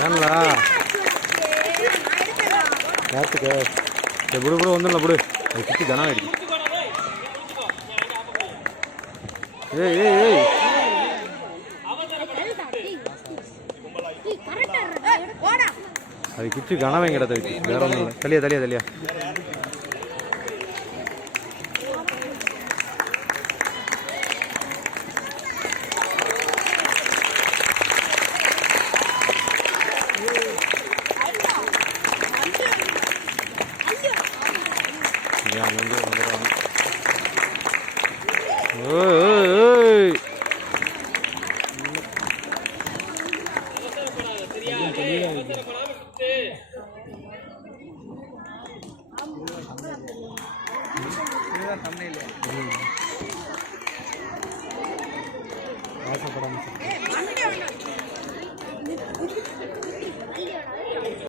ஏன்லா யாத்துக்கு விடு விடு வந்துடல விடு அது குட்டி கனம் ஆயிடுச்சு ஏய் ஏய் ஏய் அது கிச்சு கனவை கிடக்கு வேற ஒன்றும் இல்லை தலியா தலியா தலியா ஆசைப்படாம